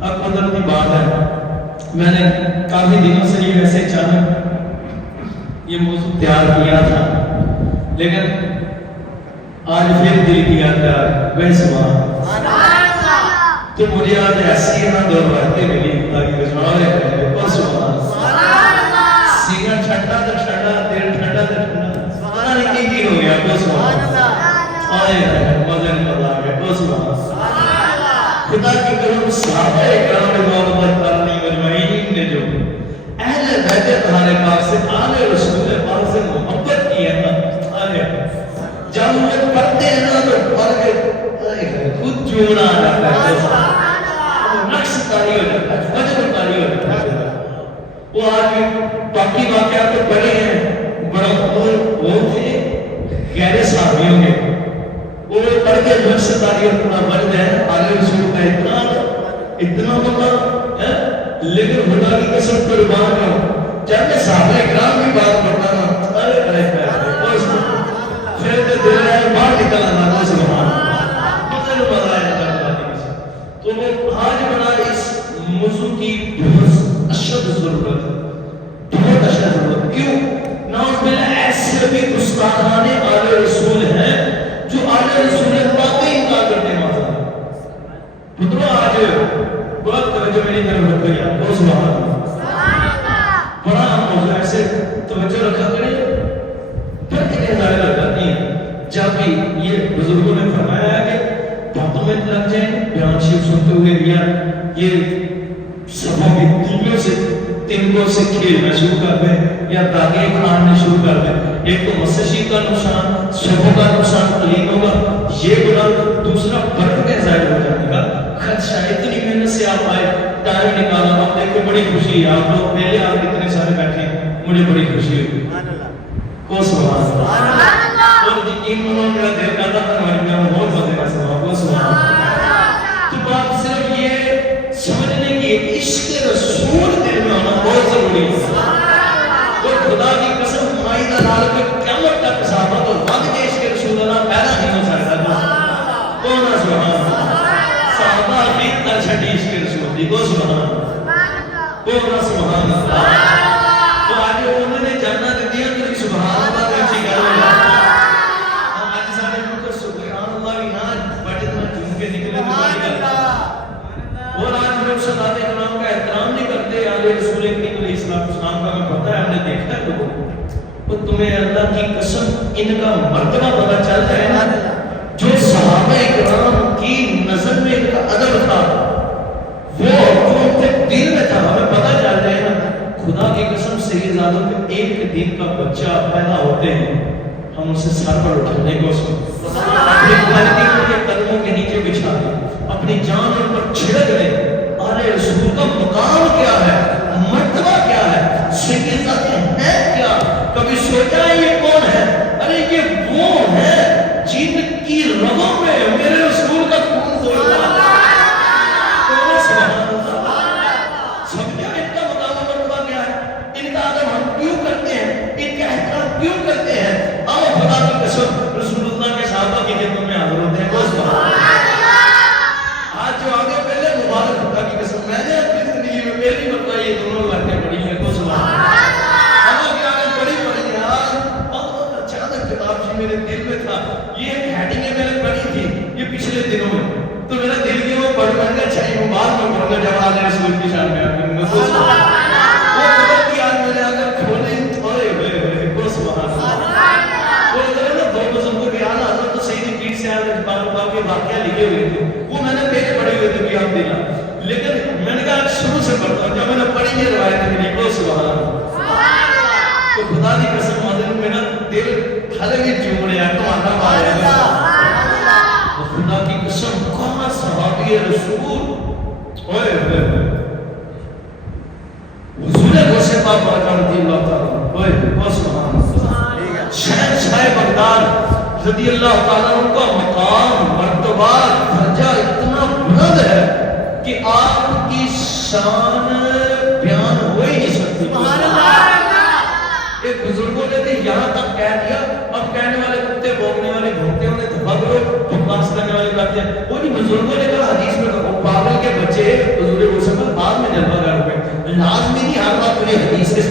اب قدرتی بات ہے، میں نے کافی دنوں سے یہ ویسے چاہا یہ موضوع تیار کیا تھا، لیکن آج پھر دل کیا تیار بے سبحان تو مجھے آج ایسی نہ دور بڑھتے ملی تاکہ بجوار ہے بے سبحان سینہ ٹھنڈا تو ٹھنڈا، دل ٹھنڈا تو ٹھنڈا، پتہ نہیں کی ہو گیا بے سبحان آئے ہے مزن پتا گیا بے سبحان خدا کی کرم صحابہ اکرام رضوان اللہ تعالی مجمعین نے جو اہل بیت طاہر پاک سے آل رسول پاک سے محبت کی ہے نا، آئے جب وہ پڑھتے ہیں نا تو پڑھ کے خود جوڑا آ جاتا ہے، نقص تاری ہو جاتا ہے، فجر تاری ہو جاتا ہے۔ وہ آج باقی واقعات تو بڑے ہیں، بڑا وہ تھے غیر صحابیوں کے، وہ پڑھ کے نقص تاری اپنا بن جائے آل رسول کا اتنا بڑا ہے، لیکن خدا کی قسم قربان ہو جب میں صحابہ اکرام کی بات کرتا نا ارے ارے پھر دل ہے باہر نکل آنا تھا سبحان مطلب مزہ آیا تو وہ آج بنا اس موضوع کی بہت اشد ضرورت ہے، بہت اشد ضرورت، کیوں؟ نعوذ باللہ ایسے بھی گستاخان آل رسول ہیں جو آل رسول پاک کا انکار کرتے ہیں ماذا پترو آج بہت توجہ میری طرف رکھ گئی آپ بہت سبحان بڑا موضوع ایسے توجہ رکھا کریں پھر کتنے ظاہر لگ جاتی ہیں جب بھی یہ بزرگوں نے فرمایا ہے کہ باتوں میں لگ جائیں بیان شیف سنتے ہوئے یا یہ صفوں کی تنگوں سے کھیلنا شروع کر دیں یا داغیں کھانے شروع کر دیں، ایک تو مسجد کا نقصان، صفوں کا نقصان قلیل ہوگا، یہ گناہ، دوسرا برکتیں ظاہر ہو جائے گا۔ خدشہ اتنی محنت سے آپ آئے، ٹائم نکالا، آپ دیکھو بڑی خوشی ہے، آپ لوگ پہلے آپ اتنے سارے بیٹھے ہیں، مجھے بڑی خوشی ہوئی کو سبحان اللہ اور یقین منوں میرا دل کرتا تھا ہماری میں بہت مزے کا سبحان کو سبحان تو بات صرف یہ سمجھنے کی عشق رسول دل میں ہونا بہت ضروری ہے اور خدا کی قسم مائدہ لال کے قیامت تک صحابہ تو وقت کے عشق رسول اللہ پیدا نہیں ہو سکتا تھا کون سبحان صحابہ بھی ترچھٹی عشق رسول دی کو سبحان کون سبحان اللہ تو آج انہوں نے جنت دیا تو سبحان اللہ کی اچھی گل ہے آج سارے لوگ سبحان اللہ کی ہاں بڑے تو جھوم کے نکلے اور آج لوگ صحابہ کرام کا احترام نہیں کرتے آل رسول کریم علیہ السلام کا ہمیں پتہ ہے ہم نے دیکھتا ہے لوگوں تو تمہیں اللہ کی قسم ان کا مرتبہ پتہ چلتا ہے نا جو صحابہ کرام کی نظر میں ان کا ادب تھا وہ ان کے دل میں تھا ہمیں پتہ چل جائے نا خدا کی قسم سیدزادوں میں ایک دن کا بچہ پیدا ہوتے ہیں ہم اسے سر پر اٹھانے کو اپنی والدین کے قدموں کے نیچے بچھا دیں اپنی جان ان پر چھڑک دیں آل رسول کا مقام کیا ہے مرتبہ کیا ہے سیدزادے ہیں کیا کبھی سوچا ہے یہ کون ہے ارے یہ وہ ہے جن کی رگوں میں میرے رسول کا خون دوڑتا ہے کیوں کرتے ہیں آؤ خدا کی قسم رسول اللہ کے صحابہ کی خدمت میں حاضر ہوتے ہیں وہ سبحان آج جو آگے پہلے مبارک خدا کی قسم میں نے اپنی زندگی میں پہلی مرتبہ یہ دونوں باتیں پڑھی ہیں وہ سبحان اللہ کی آگے بڑی پڑھی ہے آج بہت اچانک کتاب سی میرے دل میں تھا یہ ایک ہیڈنگ میں نے پڑھی تھی یہ پچھلے دنوں میں تو میرا دل کی وہ پڑھ کر کے چاہیے وہ بعد میں پڑھوں گا جب آل رسول کی شان میں آ کر وہ سبحان وہ خدا کی آج میں نے اگر کھولے تھوڑے ہوئے وہ سبحان کے واقعہ لکھے ہوئے تھے وہ میں نے پیج پڑھے ہوئے تھے بیان دینا لیکن میں نے کہا شروع سے پڑھتا ہوں جب میں نے پڑھی یہ روایت میں نکلو سبحان اللہ تو خدا کی قسم مادن میرا دل حلے بھی جھوم رہا ہے تمہارا بارے میں خدا کی قسم کون صحابی رسول اوئے ہوئے حضور غوث پاک بارکہ رضی اللہ تعالیٰ اوئے سبحان اللہ شہنشاہ بغداد رضی اللہ تعالیٰ ان کا مقام مرتبہ درجہ اتنا بلند ہے کہ آپ کی شان بیان ہو ہی نہیں سکتی ایک بزرگوں نے تھے یہاں تک کہہ دیا اب کہنے والے کتے بھونکنے والے بھونکتے ہونے تو بھگ لو بکواس کرنے والے کہتے ہیں وہ نہیں بزرگوں نے کہا حدیث میں کہا پاگل کے بچے حضور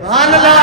سبحان اللہ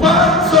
500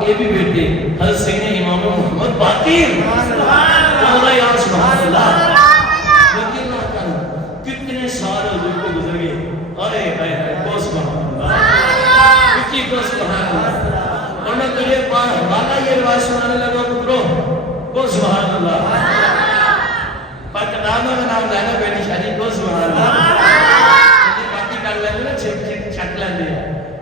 آپ کے بھی بیٹے حضرت سیدنا امام محمد باقر اللہ یا سبحان اللہ یقین نہ کرو کتنے سال حضور کو گزر گئے ارے اے کو سبحان اللہ کتنی کو سبحان اللہ اور میں تجھے حوالہ یہ روایت سنانے لگا پترو کو سبحان اللہ پاکستان میں نام لینا بیٹی شادی کو سبحان اللہ باقی کر لینے نا چھک لینے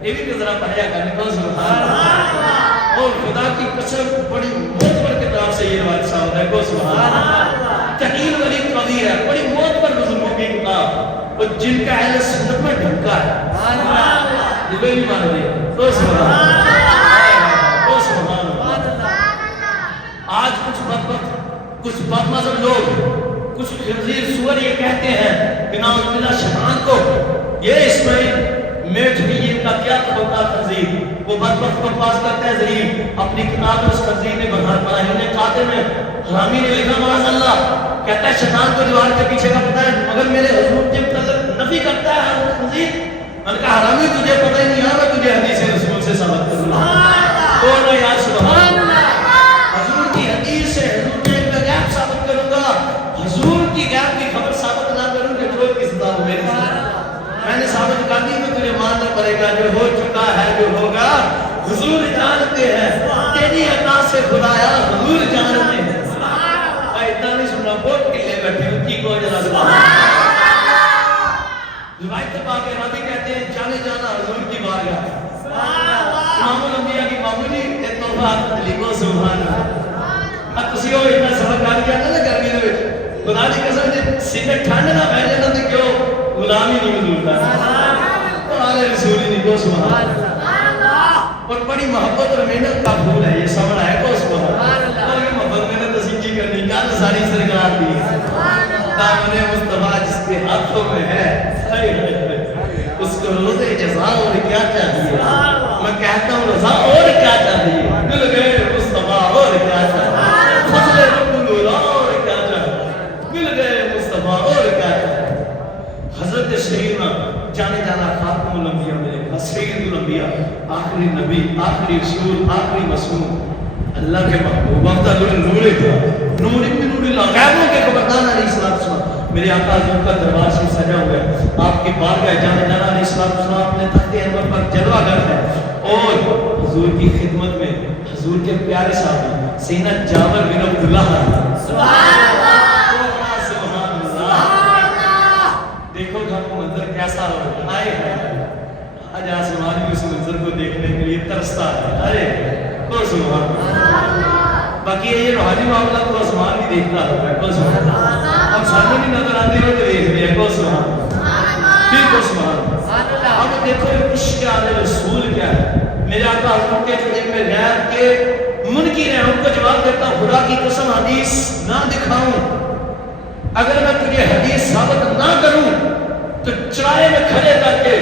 یہ بھی کس طرح پڑھیا کرنے کو سبحان اللہ اور خدا کی قسم بڑی موت پر کتاب سے یہ روایت صاحب ہے کو سبحان اللہ تحقیل ولی قوی ہے بڑی موت پر بزرگوں کی کتاب اور جن کا اہل سنت میں ڈھکا ہے دلے بھی مان دے کو سبحان اللہ کو سبحان اللہ آج کچھ بد مذہب لوگ کچھ خنزیر سور یہ کہتے ہیں کہ نعوذ باللہ شیطان کو یہ اس میں میٹ بھی ان کا کیا کھوتا خنزیر وہ بدبخت کو پاس کرتا ہے ضعیف اپنی کتاب میں اس خنزیر نے بغیر پڑھائی انہیں قاتل میں حرامی نے لکھا معاذ اللہ کہتا ہے شیطان کو دیوار کے پیچھے کا پتہ ہے مگر میرے حضور کے متعلق نفی کرتا ہے خنزیر میں نے کہا حرامی تجھے پتہ ہی نہیں ہے میں تجھے حدیث رسول سے ثابت کروں گا بولو یا سبحان اللہ حضور کی حدیث سے حضور کے ایک غیب ثابت کروں گا حضور کی غیب کی خبر ثابت نہ کروں کہ جو کس دا ہو میرے ساتھ میں نے ثابت کر دی تو تجھے ماننا پڑے گا جو ہو چکا ہے جو ہوگا حضور جانتے ہیں تیری عطا سے خدایا حضور جانتے ہیں اتنا نہیں سننا بہت کلے بیٹھے ان کی کو جلا روایت پاک راوی کہتے ہیں جانے جانا حضور کی بارگاہ امام الانبیاء کی معمولی توفات لکھو سبحان اللہ اب تسی ہو اتنا سبق کر گیا نا گرمی دے وچ خدا دی قسم جے سیدھے ٹھنڈ نہ پے جانا تے کیوں غلام ہی نہیں حضور دا آل رسول نہیں کو سبحان اللہ اور بڑی محبت اور محنت کا پھول ہے یہ سمجھ ہے کو سبحان اللہ اور یہ محبت محنت اسی کی کرنی کیا ساری سرکار دی دامن مصطفیٰ جس کے ہاتھوں میں ہے اس کو روزے جزا اور کیا چاہیے میں کہتا ہوں رضا اور کیا چاہیے مل گئے مصطفیٰ اور کیا چاہیے فضل رب اللہ اور کیا چاہیے مل گئے مصطفیٰ اور کیا چاہیے حضرت شہیدنا جانے جانا خاتم الانبیاء میرے سید الانبیاء آخری نبی آخری رسول آخری مسلم اللہ کے محبوب وقت نور تھا نور ابن نور اللہ غیبوں کے خبردان علیہ السلام میرے آقا حضور کا دربار سے سجا ہوا ہے آپ کی بارگاہ جانے جانا علیہ السلام اپنے تخت انور پر جلوہ گر ہے اور حضور کی خدمت میں حضور کے پیارے صاحب سیدنا جابر بن عبداللہ سبحان اللہ سبحان اللہ دیکھو گھر کو منظر کیسا ہو آئے آج آسمان میں اس منظر کو دیکھنے کے لیے ترستا ہے ارے کو سبحان اللہ باقی یہ روحانی معاملہ تو آسمان بھی دیکھتا ہوگا کو سبحان اللہ ہم سامنے بھی نظر آتے ہو تو دیکھ رہے ہیں کو سبحان پھر کو سبحان اب دیکھو عشق آل رسول کیا ہے میرے آقا حضور کے جو علم غیب کے منکر ہیں ان کو جواب دیتا ہوں خدا کی قسم حدیث نہ دکھاؤں اگر میں تجھے حدیث ثابت نہ کروں تو چرائے میں کھڑے کر کے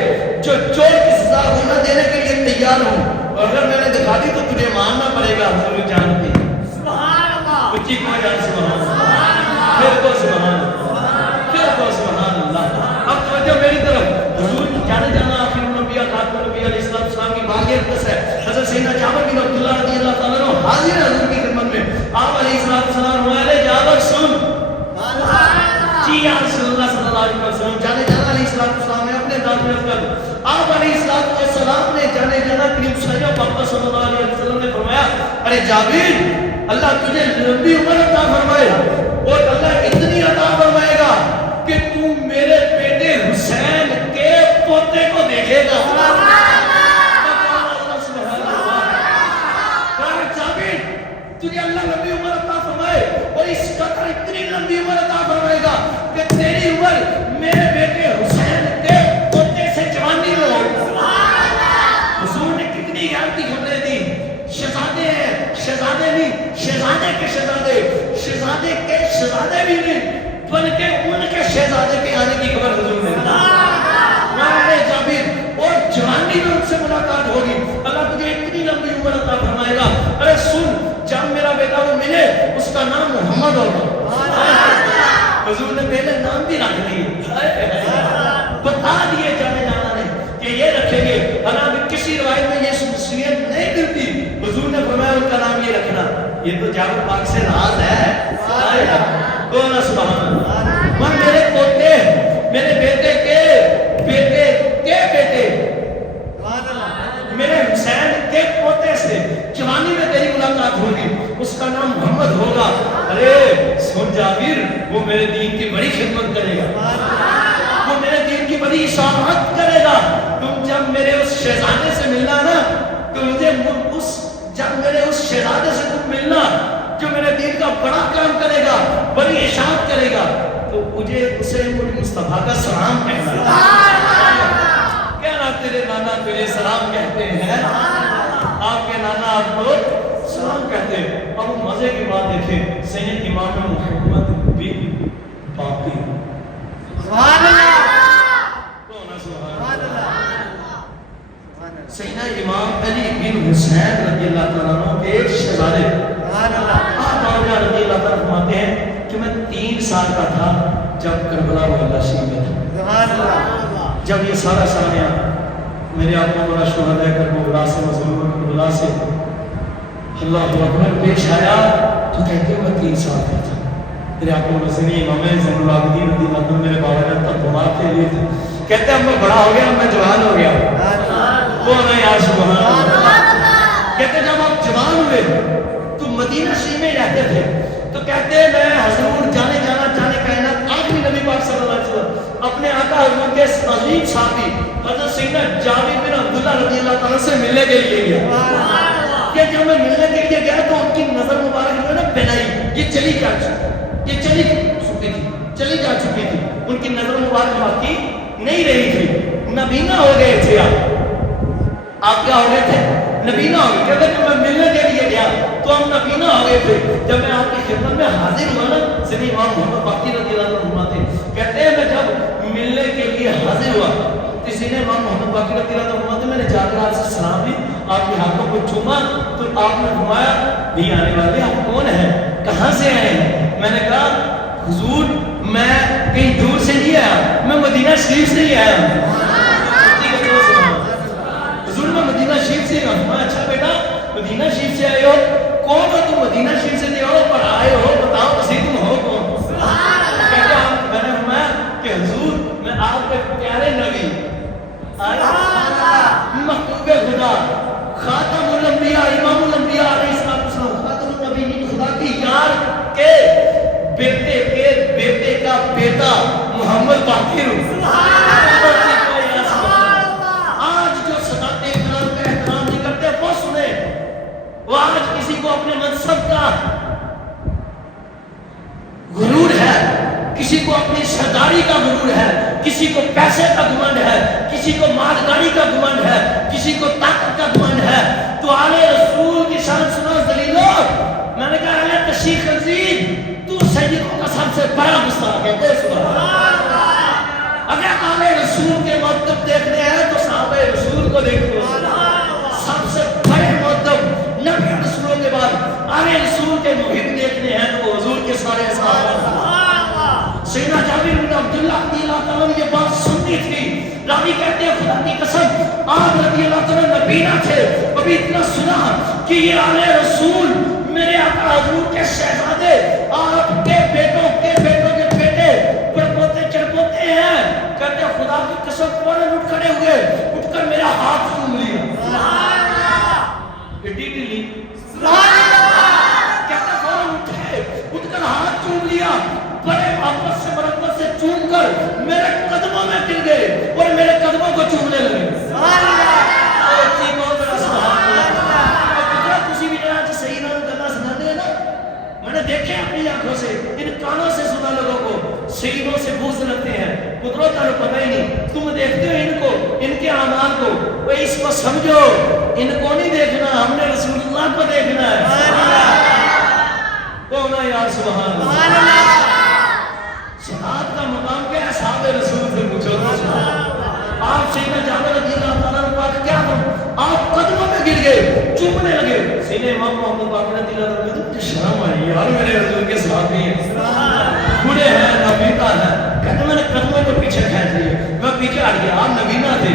جو چور کی سزا ہونا دینے کے لیے تیار ہوں اور اگر میں نے دکھا دی تو تجھے ماننا پڑے گا حضور جانتے ہیں سبحان اللہ کچھ ہی کوئی جان سبحان اللہ پھر کو سبحان اللہ پھر کو سبحان اللہ اب توجہ میری طرف حضور جانے جانا آخر الانبیاء خاتم الانبیاء علیہ السلام کی بارگاہ اقدس ہے حضرت سیدنا جابر بن عبداللہ رضی اللہ تعالیٰ عنہ حاضر ہے حضور کی خدمت میں آپ علیہ السلام ہمارے جابر سن جی یا رسول اللہ صلی اللہ علیہ وسلم جانے جانا علیہ السلام نے اپنے داد میں افکر آپ علیہ السلام نے جانے جانا قریب صحیح پاپا صلی اللہ علیہ وسلم نے فرمایا ارے جابر اللہ تجھے لمبی عمر عطا فرمائے اور اللہ اتنی عطا فرمائے گا کہ تو میرے بیٹے حسین کے پوتے کو دیکھے گا تجھے اللہ لمبی عمر عطا فرمائے اور اس قدر اتنی لمبی عمر عطا فرمائے گا کہ تیری عمر میرے بیٹے حسین کے پوتے سے جوانی میں ہو حضور نے کتنی غیرتی خبریں دی شہزادے ہیں شہزادے نہیں شہزادے کے شہزادے شہزادے کے شہزادے بھی نہیں بلکہ ان کے شہزادے کے آنے کی خبر حضور نے جابر اور جوانی میں ان سے ملاقات ہوگی اللہ تجھے اتنی لمبی عمر عطا فرمائے گا ارے سن جب میرا بیٹا وہ ملے اس کا نام محمد ہوگا حضور نے پہلے نام بھی رکھ دیے بتا دیے جانے جانا نے کہ یہ رکھیں گے حالانکہ کسی روایت میں یہ سنت نہیں ملتی حضور نے یہ تو جابر پاک سے راز ہے کون سبحان اللہ من میرے پوتے میرے بیٹے کے بیٹے میرے حسین کے پوتے سے جوانی میں تیری ملاقات ہوگی اس کا نام محمد ہوگا ارے سن جابر وہ میرے دین کی بڑی خدمت کرے گا وہ میرے دین کی بڑی اشاعت کرے گا تم جب میرے اس شہزادے سے ملنا نا تو مجھے جب میرے اس شہزادے سے تم ملنا جو میرے دین کا بڑا کام کرے گا بڑی اشاعت کرے گا تو مجھے اسے مصطفیٰ کا سلام کہنا کہنا تیرے نانا تیرے سلام کہتے ہیں آپ کے نانا آپ کو سلام کہتے ہیں اب مزے کی بات دیکھیں سید امام محمد بن باقر سبحان اللہ سیدنا امام علی بن حسین رضی اللہ تعالیٰ عنہ کے ایک شہزادے آقا رضی اللہ تعالیٰ فرماتے ہیں کہ میں 3 سال کا تھا جب کربلا والا شہید تھا جب یہ سارا سامیہ میرے آقا والا شہداء کربلا سے مظلوم کربلا سے اللہ اکبر پیش آیا تو کہتے ہیں میں 3 سال کا تھا میرے آقا نصیری امام زین العابدین رضی اللہ عنہ میرے بابا نے تب بات کے لیے تھے کہتے ہیں میں بڑا ہو گیا میں جوان ہو گیا کون ہے یا سبحان اللہ کہتے جب آپ جوان ہوئے تو مدینہ شریف میں رہتے تھے تو کہتے ہیں میں حضور جانے کائنات آخری نبی پاک صلی اللہ علیہ وسلم اپنے آقا حضور کے عظیم صحابی حضرت سیدنا جابر بن عبداللہ رضی اللہ تعالیٰ سے ملنے کے لیے گیا کہ جب میں ملنے کے لیے گیا تو ان کی نظر مبارک جو ہے نا بنائی یہ چلی جا چکی تھی ان کی نظر مبارک باقی نہیں رہی تھی نبینا ہو گئے تھے آپ کیا ہو گئے تھے نبینا ہو گئے کہتے جب میں ملنے کے لیے گیا تو ہم نبینا ہو گئے تھے جب میں آپ کی خدمت میں حاضر ہوا نا سیدنا امام محمد باقر رضی اللہ عنہ کہتے ہیں میں جب ملنے کے لیے حاضر ہوا تو سیدنا امام محمد باقر رضی اللہ عنہ میں نے جا کر آپ سے سلام دی آپ کے ہاتھوں کو چوما تو آپ نے فرمایا بھی آنے والے آپ کون ہیں کہاں سے آئے ہیں میں نے کہا حضور میں کہیں دور سے نہیں آیا میں مدینہ شریف سے ہی آیا ہوں حضور میں مدینہ شریف سے آیا ہوں اچھا بیٹا مدینہ شریف سے آئے ہو کون ہو تم مدینہ شریف سے ہو پر آئے ہو بتاؤ اسی تم ہو کون کہتے ہیں میں نے فرمایا کہ حضور میں آپ کے پیارے نبی محبوب خدا خاتم الانبیاء امام الانبیاء علیہ السلام خاتم النبیین خدا کی یار کے بیٹے کا بیٹا محمد باقر آج جو صداقت اکرام کا احترام نہیں کرتے وہ سنے وہ آج کسی کو اپنے منصب کا غرور ہے کسی کو اپنی سرداری کا غرور ہے کسی کو پیسے کا گھمنڈ ہے کسی کو مالداری کا گھمنڈ ہے کسی کو طاقت کا گھمنڈ ہے تو آلے رسول کی شان سنا ذلیلو میں نے کہا اہل تشیخ خنزیر تو سیدوں کا سب سے بڑا گستاخ ہے دے سبحان اللہ اگر آلے رسول کے مطلب دیکھنے ہیں تو صحابہ رسول کو دیکھو سب سے بڑے مطلب نبی رسولوں کے بعد آلے رسول کے محب دیکھنے ہیں تو حضور کے سارے صحابہ سیدنا جابر بن عبداللہ رضی اللہ تعالیٰ نے یہ بات سنی تھی راوی کہتے ہیں خدا کی قسم آپ رضی اللہ تعالیٰ نبینا تھے ابھی اتنا سنا کہ یہ آلے رسول میرے آقا حضور کے شہزادے آپ کے بیٹوں کے بیٹے پڑپوتے چڑپوتے ہیں کہتے ہیں خدا کی قسم فوراً اٹھ کھڑے ہوئے اٹھ کر میرا ہاتھ چوم لیا کہتے ہیں فوراً اٹھے اٹھ کر ہاتھ چوم لیا بڑے محبت سے برکت سے چوم کر میرے قدموں میں گر گئے اور میرے قدموں کو چومنے لگے دیکھیں اپنی آنکھوں سے ان کانوں سے سنا لوگوں کو سینوں سے بوجھ رکھتے ہیں قدرت تمہیں پتہ ہی نہیں تم دیکھتے ہو ان کو ان کے اعمال کو وہ اس کو سمجھو ان کو نہیں دیکھنا ہم نے رسول اللہ کو دیکھنا ہے کون ہے یا سبحان اللہ شہادت کا مقام کیا ہے صحابہ رسول سے پوچھو آپ سیدنا جابر رضی اللہ تعالیٰ عنہ پاک کیا آپ قدموں میں گر گئے چومنے لگے سیدنا امام محمد باقر رضی اللہ عنہ کو شرم آئی یار میرے حضور کے صحابی ہیں بوڑھے ہیں نبیتا ہے کہتے میں نے قدموں کو پیچھے کھینچ لیے میں پیچھے ہٹ گیا آپ نبینا تھے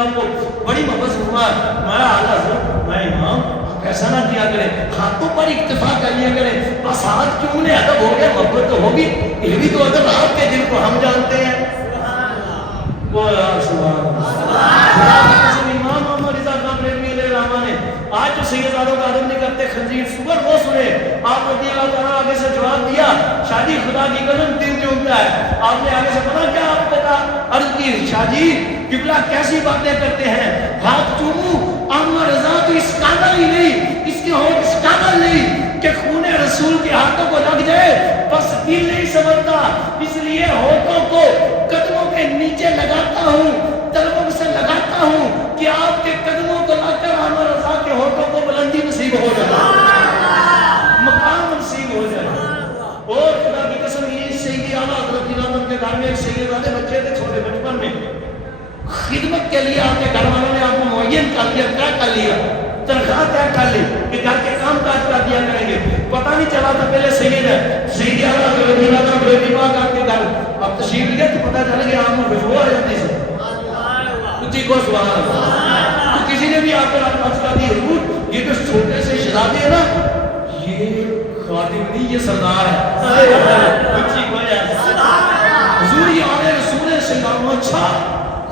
آپ کو بڑی محبت سے فرمایا میں اعلیٰ حضرت میں امام آپ ایسا نہ کیا کریں ہاتھوں پر اکتفا کر لیا کریں بس ہاتھ کیوں نے ادب ہو گیا محبت تو ہوگی یہ بھی تو ادب آپ کے دل کو ہم جانتے ہیں امام محمد رضا خان بریلوی علیہ الرحمہ نے آج جو سیدزادوں کا ادب نہیں کرتے خنزیر سور وہ سنے آپ رضی اللہ تعالیٰ آگے سے جواب دیا شادی خدا کی قسم دل جھومتا ہے آپ نے آگے سے پتا کیا آپ کو کہا عرض کی شادی قبلہ کیسی باتیں کرتے ہیں ہاتھ چوموں اما رضا تو اس قابل ہی نہیں اس کے ہونٹ اس قابل نہیں کہ خون رسول کے ہاتھوں کو لگ جائے بس دل نہیں سمجھتا اس لیے ہونٹوں کو قدموں کے نیچے لگاتا ہوں طلبوں سے لگاتا ہوں کہ آپ کے قدموں کو لگ کر اما رضا کے ہونٹوں کو بلندی نصیب ہو جائے مقام نصیب ہو جائے اور خدا کی قسم یہ سیدی اعلیٰ حضرت امام کے گھر میں ایک سیدزادے بچے تھے چھوٹے بچپن میں خدمت کے لیے آپ کے گھر والوں نے آپ کو معین کر لیا کیا کر لیا تنخواہ طے کر لی کہ گھر کے کام کاج کر دیا کریں گے پتہ نہیں چلا تھا پہلے سید ہے سید اعلیٰ حضرت امام بریلوی پاک آپ کے گھر اب تشریف لیا تو پتہ چل گیا آپ میں خوشبو آ جاتی سے اچھی کو سبحان اللہ تو کسی نے بھی آپ کو آج کا دی حضور یہ تو چھوٹے سے شہزادے ہیں نا یہ خادم نہیں یہ سردار ہے اچھی کو حضور یہ آنے رسول سلام اچھا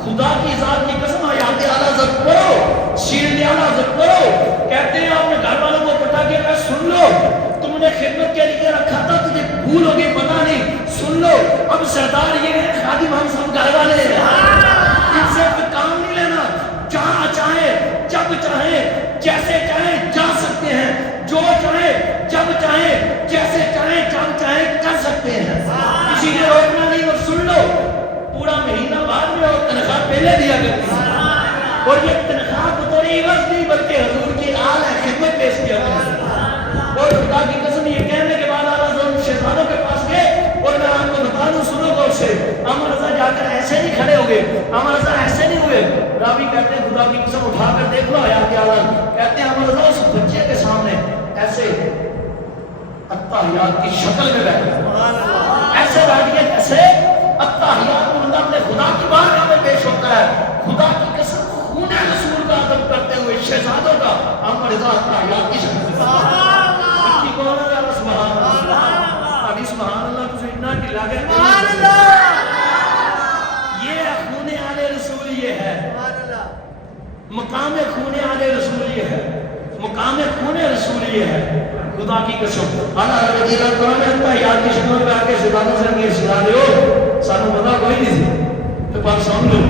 خدا کی ذات کی قسم آیات اعلیٰ ذکر کرو شیر اعلیٰ ذکر کرو کہتے ہیں آپ نے گھر والوں کو پتا کہ میں سن لو تم نے خدمت کے لیے رکھا تھا تجھے بھول ہوگی پتا نہیں سن لو اب سردار یہ ہے خادم ہم سب گھر والے ہیں ان سے کام نہیں لینا جہاں چاہیں جب چاہیں جیسے چاہیں جا سکتے ہیں جو چاہیں جب چاہیں جیسے چاہیں جب چاہیں کر سکتے ہیں کسی نے روکنا نہیں اور سن لو پورا مہینہ بعد میں اور تنخواہ پہلے دیا کرتی ہے اور یہ تنخواہ کو تو نہیں عوض نہیں بلکہ حضور کی آل ہے خدمت پیش کیا کرتی ہے اور خدا کی قسم یہ کہنے کے بعد اعلیٰ حضرت شہزادوں کے پاس گئے اور میں آپ کو بتا دوں سنو غور سے اما رضا جا کر ایسے نہیں کھڑے ہو گئے اما رضا ایسے نہیں ہوئے راوی کہتے ہیں خدا کی قسم اٹھا کر دیکھ لو حیات اعلیٰ کہتے ہیں اما رضا اس بچے کے سامنے ایسے اتحیات کی شکل میں بیٹھے ایسے بیٹھ کے جیسے اتحیات کو بندہ اپنے خدا کی بارگاہ میں پیش ہوتا ہے خدا کی قسم خون رسول کا ادب کرتے ہوئے شہزادوں کا اما رضا اتحیات کی شکل میں کی کون ہے اللہ سبحان اللہ ابھی سبحان اللہ تجھے اتنا ڈلا گیا سبحان اللہ یہ خون آل رسول یہ ہے مقام خون آل رسول یہ ہے مقام خون رسول یہ ہے خدا کی قسم اعلیٰ رضی اللہ تعالیٰ نے اتحیات کی شکل میں آکے شہزادوں سے انگیر سکھا دے ہو سانو پتا کوئی نہیں سی تو پر سن لو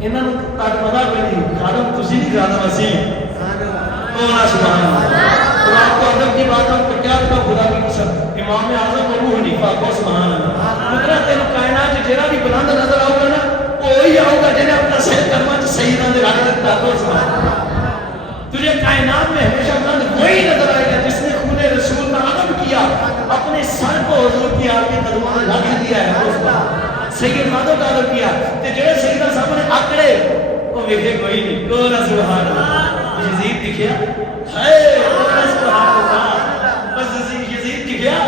انہوں نے تاک پتا کوئی نہیں خادم تسی نہیں خادم اسی اللہ سبحان اللہ اور آپ کو ادب کی بات آپ کو کیا بتا خدا کی قسم امام اعظم ابو حنیفہ کو سبحان اللہ مطلب تینوں کائنات جیڑا بھی بلند نظر آؤ گا نا وہی آؤ گا جنہیں اپنا صحیح کرما چ سیدہ دے رہا رکھتا کو سبحان اللہ تجھے کائنات میں ہمیشہ بلند وہی نظر آئے گا جس نے خون رسول کا ادب کیا اپنے سر کو حضور کی آپ کے قدموں میں لا دیا ہے سید مادوں کا ادب کیا کہ جڑے سیدہ صاحب نے آکڑے وہ ویکھے کوئی نہیں کولا سبحان اللہ یزید دکھیا ہے کولا سبحان اللہ بس یزید دکھیا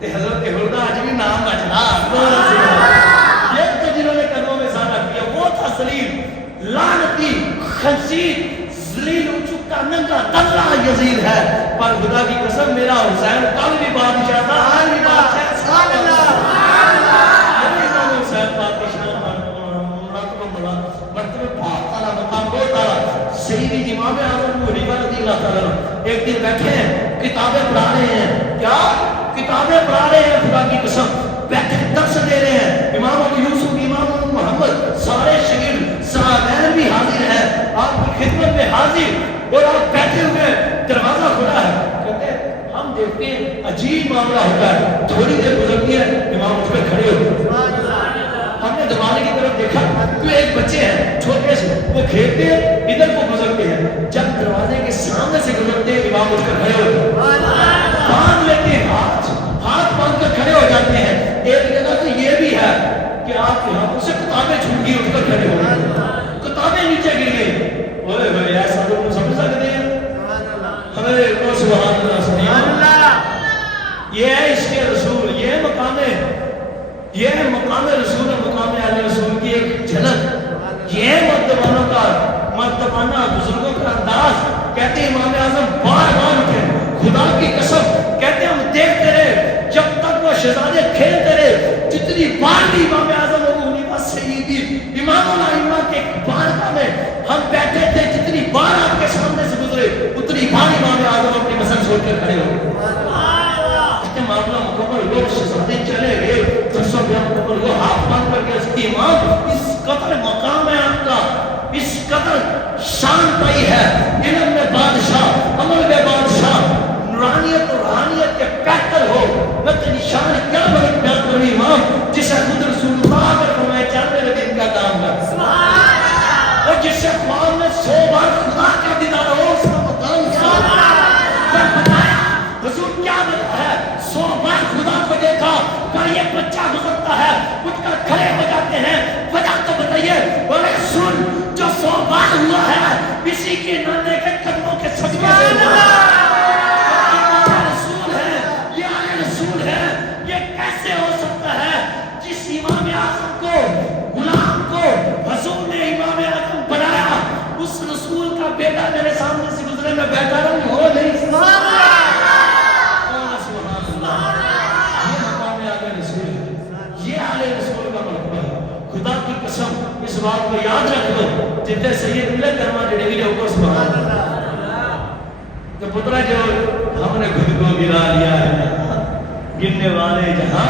تے حضرت ہردا اج بھی نام بچنا کولا سبحان اللہ یہ تو جنہوں نے قدموں میں سارا کیا وہ تھا سلیم لعنتی خنزیر ذلیل ہو چکا ننگا تلا یزید ہے پر خدا کی قسم میرا حسین کل بھی بادشاہ تھا آج بھی بادشاہ سبحان اللہ میرا حسین بادشاہ مرتبہ بہت تعالیٰ مقام بہت تعالیٰ سیدی امام اعظم ابو حنیفہ رضی اللہ تعالیٰ ایک دن بیٹھے ہیں کتابیں پڑھا رہے ہیں کیا کتابیں پڑھا رہے ہیں خدا کی قسم بیٹھے درس دے رہے ہیں امام ابو یوسف امام ابو محمد سارے شاگرد صحابین بھی حاضر ہیں آپ کی خدمت میں حاضر اور آپ بیٹھے ہوئے دروازہ کھلا ہے کہتے ہیں ہم دیکھتے ہیں عجیب معاملہ ہوتا ہے تھوڑی دیر گزرتی ہے امام اٹھ کر کھڑے ہوتے ہیں ہم نے دروازے کی طرف دیکھا تو ایک بچے ہیں چھوٹے سے وہ کھیلتے ہیں ادھر کو گزرتے ہیں جب دروازے کے سامنے سے گزرتے ہیں امام اٹھ کر کھڑے ہوتے ہیں باندھ لیتے ہیں ہاتھ باندھ کر کھڑے ہو جاتے ہیں ایک جگہ تو یہ بھی ہے کہ آپ یہاں پر سے کتابیں چھوٹ گئی اٹھ کر کھڑے ہو گئے کتابیں نیچے گر گئی اوے بھائی ایسا تو ہم سمجھ سکتے ہیں ہمیں سبحان اللہ یہ ہے اس کے رسول یہ مقام رسول اور مقام اہل رسول کی ایک جھلک یہ یہ مدبانہ بزرگوں کا انداز. کہتے ہیں امام اعظم بار بار اٹھے, خدا کی قسم کہتے ہیں ہم دیکھتے رہے جب تک وہ شہزادے کھیلتے رہے. جتنی بار بھی امام اعظم ابو حنیفہ سیدی امام الائمہ کے بارگاہ میں ہم بیٹھے تھے, جتنی بار آپ کے سامنے سے گزرے اتنی بار امام اعظم اپنی مسل چھوڑ کر کھڑے ہو گئے. معاملہ مکمل ہو, شہزادے چلے گئے, درسوں میں مکمل ہو, ہاتھ باندھ کر کے اس کی امام اس قدر مقام ہے آپ کا, اس قدر شان پائی ہے, علم میں بادشاہ, عمل میں بادشاہ, نورانیت اور روحانیت کے بہتر ہو. میں تیری شان کیا بڑی بیان کروں امام, جسے خود رسول اللہ نے فرمایا چل میرے دین کا کام کر, اور جسے خواب میں 100 بار خدا کا دیدار ہو, اس کا مقام کیا میں بتایا. حضور کیا بتا ہے, 100 بار خدا کو دیکھا, پر یہ بچہ گزرتا ہے اٹھ کر کھڑے ہو جاتے ہیں, وجہ تو بتائیے. بولے سن, جو 100 بار ہوا ہے اسی کے نانے کے قدموں کے صدقے سے ہوا ہے. رسول ہے, یہ آل رسول ہے. یہ کیسے ہو سکتا ہے جس امام اعظم کو, غلام کو حضور نے امام اعظم بنایا, اس رسول کا بیٹا میرے سامنے سے گزرے, میں بیٹھا رہوں ہو نہیں. خدا کی قسم اس بات کو یاد رکھ لو, جتنے سید ملت کرما جڑے بھی ہوگا سبحان اللہ. تو پترا جو ہم نے خود کو گرا لیا ہے, گرنے والے جہاں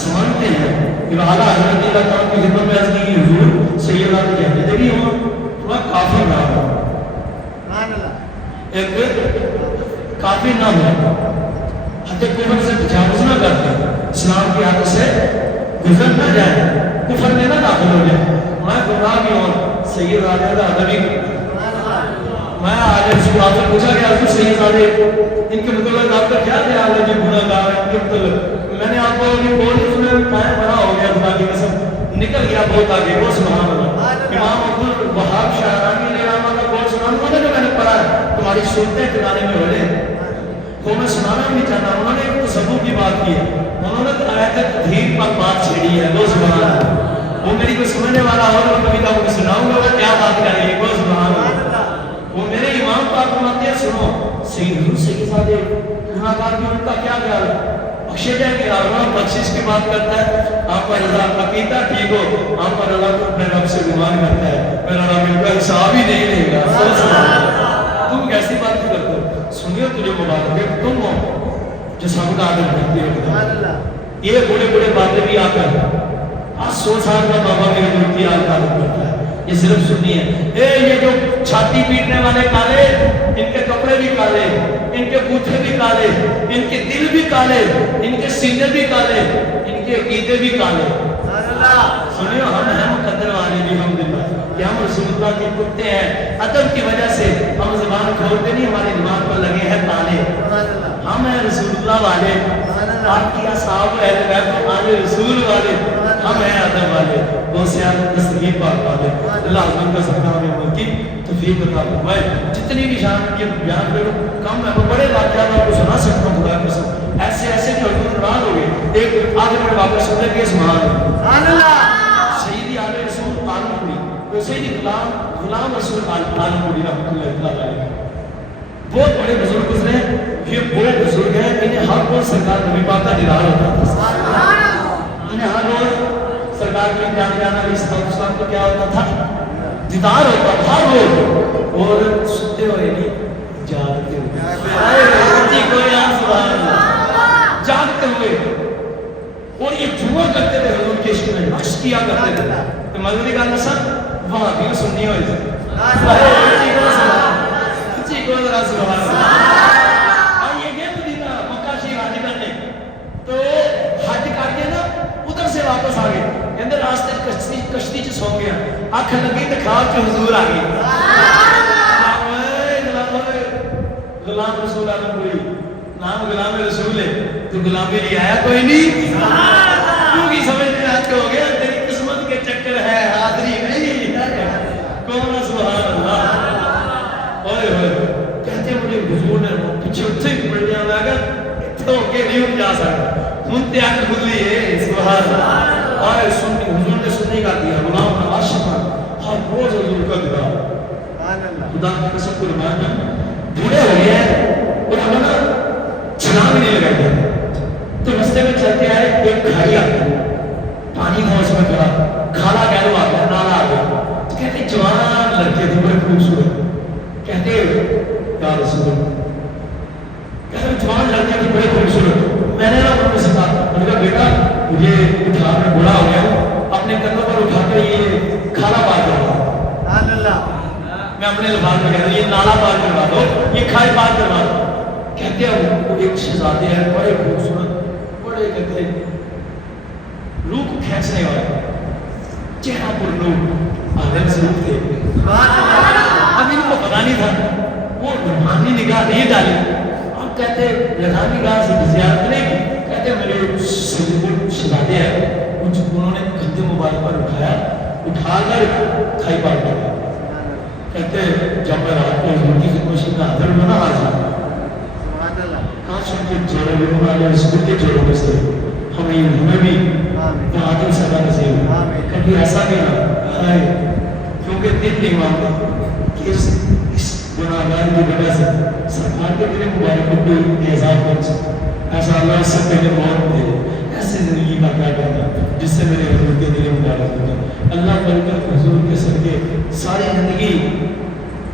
سمجھتے ہیں. اعلیٰ حضرت اللہ تعالیٰ کی خدمت میں عرض کی حضور سید اللہ کے جہاں دیکھیں ہوں تھوڑا کافی نام ہو, ایک کافی نام ہو, حد کفر سے تجاوز نہ کرتے, اسلام کی حد سے گزر نہ جائے, کفر میں نہ داخل ہو جائے. میں گناہ بھی ہوں, سید آدھے ادبی, میں آج رسول آپ سے پوچھا کہ حضور سید آدھے ان کے مطلب آپ کا کیا خیال ہے جو گناہ گار ہے ان کے مطلب, میں نے آپ کو بول سنے میں بڑا ہو گیا, خدا کی قسم نکل گیا بہت آگے. وہ سبحان اللہ. امام عبد الوہاب شاہرانی نے رحمہ اللہ کو سنا, انہوں نے جو میں نے پڑھا ہے تمہاری صورتیں ٹھکانے میں ہو رہے وہ میں سنانا نہیں چاہتا. انہوں نے ایک تصور کی بات کی ہے, انہوں نے آیت تطہیر پر بات چھیڑی ہے. وہ سبحان اللہ. وہ میری کوئی سمجھنے والا اور میں کبھی کا کو سناؤں گا وہ کیا بات کر رہی ہے. وہ سبحان اللہ. وہ میرے امام پاک فرماتے ہیں سنو, سید حضور سے کے ساتھ گناہ گار بھی ان کا کیا خیال ہے, بخشے جائیں گے. اللہ بخشش کی بات کرتا ہے, آپ کا رضا عقیدہ ٹھیک ہو, آپ کا اللہ کو اپنے رب سے گمان کرتا ہے, میرا رب ان کا حساب ہی نہیں لے گا. تم کیسی بات کرتے ہو, سنیے تجھے مبارک ہے, تم ہو جو سب کا عادت کرتے ہو. یہ بڑے بڑے باتیں بھی آ کر 100 سال کا بابا میرے دل کی عادت کرتا ہے, یہ صرف سنی ہے. یہ جو چھاتی پیٹنے والے کالے, ان کے کپڑے بھی کالے, ان کے بوتھے بھی کالے, ان کے دل بھی کالے, ان کے سینے بھی کالے, ان کے عقیدے بھی کالے. سنیو, ہم ہیں مقدر والے بھی الحمدللہ کہ ہم رسول اللہ کے کتے ہیں. ادب کی وجہ سے ہم زبان کھولتے نہیں, ہماری دماغ پر لگے ہیں تالے. ہم ہیں رسول اللہ والے, آپ کی اصحاب اہل بیت آل رسول والے, ہم ہیں ادب والے, وہ سیاست دستگیر پاک والے. اللہ حضرت کا سکتا ہمیں ملکی توفیق عطا فرمائے. جتنی بھی شان کے بیان کروں کم ہے, وہ بڑے واقعات آپ کو سنا سکتا ہوں خدا کے ساتھ, ایسے ایسے جو حضور ناراض ہو گئے. ایک آگے بڑے واقعہ سننے کے سبحان اللہ. سیدی آل رسول عالم پوری, سیدی غلام رسول عالم پوری رحمۃ اللہ علیہ, بہت بڑے بزرگ گزرے. یہ وہ بزرگ ہیں انہیں ہر روز سرکار نبی پاک کا دیدار ہوتا تھا, انہیں ہر روز سرکار کے جانے جانا اسلام کو کیا ہوتا تھا, دیدار ہوتا تھا ہر روز. اور سنتے ہوئے نہیں, جاگتے ہوئے, جاگتے ہوئے. اور یہ جمعہ کرتے تھے حضور کے عشق میں, نقش کیا کرتے تھے. تو مغربی کا نسل وہاں بھی سننی ہوئی تھی. سبحان اللہ. اور یہ گئے مدینہ مکہ شریف حج کرنے, تو حج کر کے نا ادھر سے واپس آ گئے. اندر راستے کشتی چ سو گیا, اکھ لگی تو خواب کے حضور آ گئی. غلام رسول عالم پوری, نام غلام رسول ہے, تو غلامی لے آیا کوئی نہیں. کیونکہ سمجھتے حج ہو گیا, تیری قسمت کے چکر ہے, حاضری نہیں. کون سبحان اللہ. اوئے ہوئے کہتے مجھے حضور نے پیچھے اتھے ہی پڑھنے میں آگا اتھے ہو کے نہیں اٹھ جا سکتا, ہن تیار کھلی ہے. سبحان اللہ. اور حضور نے سننے کا دیا, غلام عاشق ہر محفوظ حضور کا گدا سبحان اللہ خدا کی قسم قربان بوڑھے ہو گئے ہیں اور ہمیں نا چھلانگ نہیں لگاتے تو رستے میں چلتے آئے ایک کھائی آتی پانی تھا اس میں کرا کھالا گہلو آ گیا نالا آ گیا تو کہتے جوان لڑکے تھے بڑے خوبصورت کہتے یا رسول اللہ کہتے جوان لڑکے تھے بڑے خوبصورت میں نے نا ان سے کہا میں نے کہا بیٹا مجھے اٹھا میں بڑا ہو گیا اپنے کندھوں پر اٹھا کر یہ کھالا پار کروا سبحان اللہ میں اپنے لباس میں کہتا ہوں یہ نالا پار کروا دو یہ کھائی پار کروا دو کہتے ہیں وہ ایک شہزادے ہیں بڑے خوبصورت بڑے کہتے ہیں روح کو کھینچنے والے چہرہ پر لوگ آدم ضرور تھے اب ان کو پتا نہیں تھا وہ روحانی نگاہ نہیں ڈالی اب کہتے روحانی نگاہ سے زیادت نہیں کی کہتے میرے شہزادے ہیں انہوں نے کندھے مبارک پر اٹھا کر کھائی پار کر کہتے جب میں رات کو حضور کی خدمت میں حاضر ہوا نا حاضر کاش ان کے جوڑوں میں ہمارے رسول کے جوڑوں میں سے ہمیں بھی بہادر سزا نصیب ہو کبھی ایسا بھی نہ ہے کیونکہ دل نہیں مانتا کہ اس گناہگار کی وجہ سے سرکار کے دل مبارک کو کوئی اعزاز پہنچ ایسا اللہ اس سے پہلے موت دے ایسے زندگی کا کیا کرنا جس سے میرے حضور کے دل مبارک ہو جائے اللہ برکت حضور کے صدقے ساری زندگی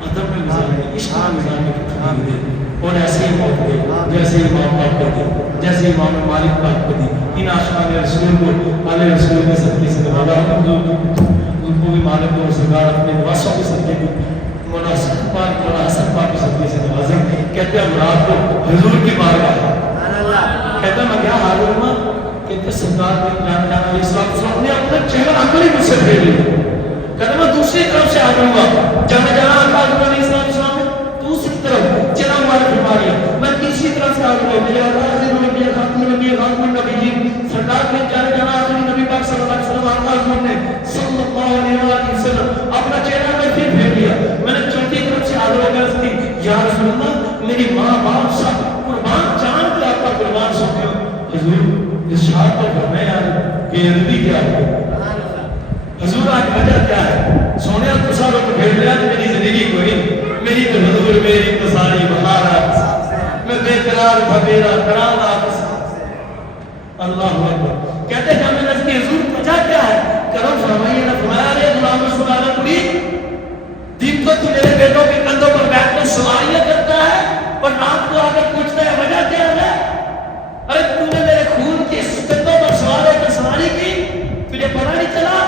ادب میں گزارنے عشق میں گزارنے کی توفیق دے اور ایسے ہی موت دے جیسے امام پاک کو دے جیسے امام مالک پاک کو دی ان عاشقان رسول کو آل رسول کے صدقے سے نوازا ان کو بھی مالک اور سرکار اپنے نواسوں کے صدقے کو مولا حسن پاک کے صدقے سے نوازے کہتے ہیں رات کو حضور کی بارگاہ کہتا میں کیا حاضر ہوا کہتے سرکار کے جانا علیہ السلام نے اپنا چہرہ عملی مجھ سے پھیر لیا کہتا میں دوسری طرف سے حاضر ہوا جہاں حضور علیہ السلام نے دوسری طرف چلا ہمارا فرما لیا میں تیسری طرف سے حاضر ہوا میرے حضور نبی خاتم نبی جی سرکار نے جانا آخری نبی پاک صلی اللہ علیہ وسلم آقا حضور نے صلی اللہ علیہ وسلم اپنا چہرہ میں پھر پھیر لیا میں نے چوتھی طرف سے حاضر ہو کر کی یا رسول اللہ میری ماں باپ سب قربان جان کے آپ کا قربان سنتے ہو حضور اس شاعر کو فرمایا کہ ادبی کیا ہے حضور آج وجہ کیا ہے سونے تو ساروں کو پھیر لیا میری زندگی کوئی میری تو حضور میری تو ساری بہارات میں بے قرار تھا میرا قرار آپ اللہ اکبر کہتے ہیں ہمیں نزدی حضور وجہ کیا ہے کرم فرمائیے نہ فرمایا رہے غلام رسول اللہ کڑی دن کو تو میرے بیٹوں کے کندھوں پر بیٹھ کر سواریاں کرتا ہے اور رات کو آ کر پوچھتا ہے وجہ کیا ہے ارے تو نے میرے خون کے کندھوں پر سوار ہو کر سواری کی تجھے پتہ نہیں چلا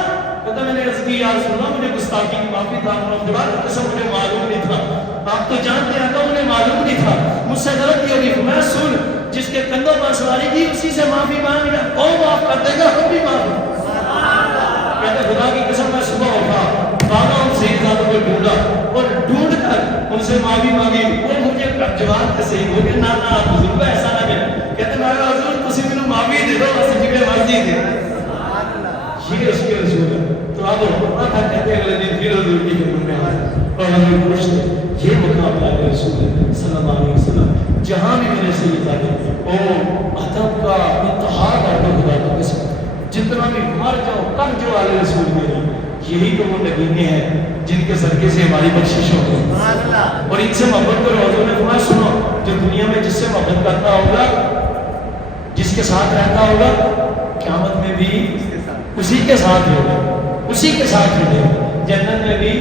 کہتا میں نے عرض کی یا رسول اللہ مجھے گستاخی کی معافی تھا خدا کی قسم مجھے معلوم نہیں تھا آپ تو جانتے ہیں کہ انہیں معلوم نہیں تھا مجھ سے غلطی ہوگی میں سن جس کے کندھوں پر سواری کی اسی سے معافی مانگ لیا کون معاف کر دے گا ہم بھی معاف کہتے خدا کی قسم میں صبح اٹھا باغا ان سید زادوں کو ڈھونڈا اور ڈھونڈ کر ان سے معافی مانگی وہ مجھے جواب کے صحیح ہو گئے نہ آپ حضور کو ایسا نہ کرے کہتے میں حضور تسی مجھے معافی دے دو اسے جگہ مرضی دے یہ اس کے رسول ہے تو آپ رونا تھا کہتے اگلے دن پھر حضور کی خدمت میں آئے اور حضور پوچھتے یہ مقام ہے رسول صلی اللہ علیہ وسلم جہاں بھی میرے سید آگے او ادب کا انتہا کا خدا کا قسم جتنا بھی مر جاؤ کر جو آل رسول میری یہی تو وہ نگینے ہیں جن کے صدقے سے ہماری بخشش ہو گئی اور ان سے محبت کرو حضور نے فرمایا سنو جو دنیا میں جس سے محبت کرتا ہوگا جس کے ساتھ رہتا ہوگا قیامت میں بھی اسی کے ساتھ ہوگا اسی کے ساتھ ہوگا جنت میں بھی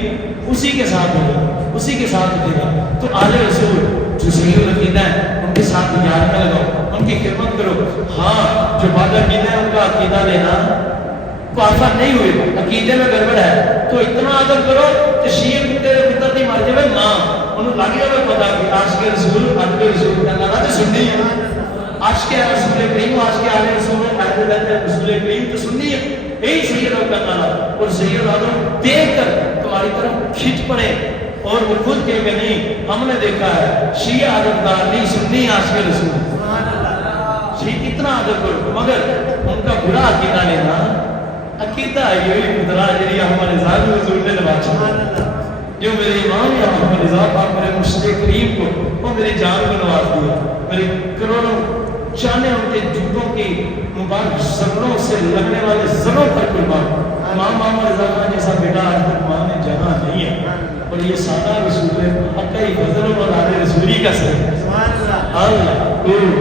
اسی کے ساتھ ہوگا اسی کے ساتھ اٹھے گا تو آل رسول جو صحیح العقیدہ ہے ان کے ساتھ یاد میں لگاؤ ان کی خدمت کرو ہاں جو بات عقیدہ ہے ان کا عقیدہ لینا کو آسان نہیں ہوئے عقیدے میں گڑبڑ ہے تو اتنا عدد کرو کہ شیعہ کتے پتر نہیں مار جائے ماں انہوں لگے ہوئے پتا کہ عاشق رسول عاشق رسول کا نام تو سننی ہے عاشق رسول کریم عاشق آل رسول اہل بیت رسول کریم تو سننی ہے یہی سید کا نام اور سید آدم دیکھ کر تمہاری طرف کھینچ پڑے اور وہ خود کہے کہ نہیں ہم نے دیکھا ہے شیعہ عدد دار نہیں سننی عاشق رسول شیعہ کتنا عدد کرو مگر ان کا برا عقیدہ لینا عقیدہ یہی قدرہ جنہی ہمارے ذات حضور نے نواچا جو میرے امام یا محمد رضا پاک میرے مرشد کریم کو وہ میری جان کو نواز دیا میرے کروڑوں چانے ان کے جوتوں کی مبارک زنگوں سے لگنے والے زنوں پر قربان ماں محمد رضا خان جیسا بیٹا آج تک ماں میں جہاں نہیں ہے اور یہ سادہ رسول ہے حقی فضل اور آل رسولی کا سر سبحان اللہ اللہ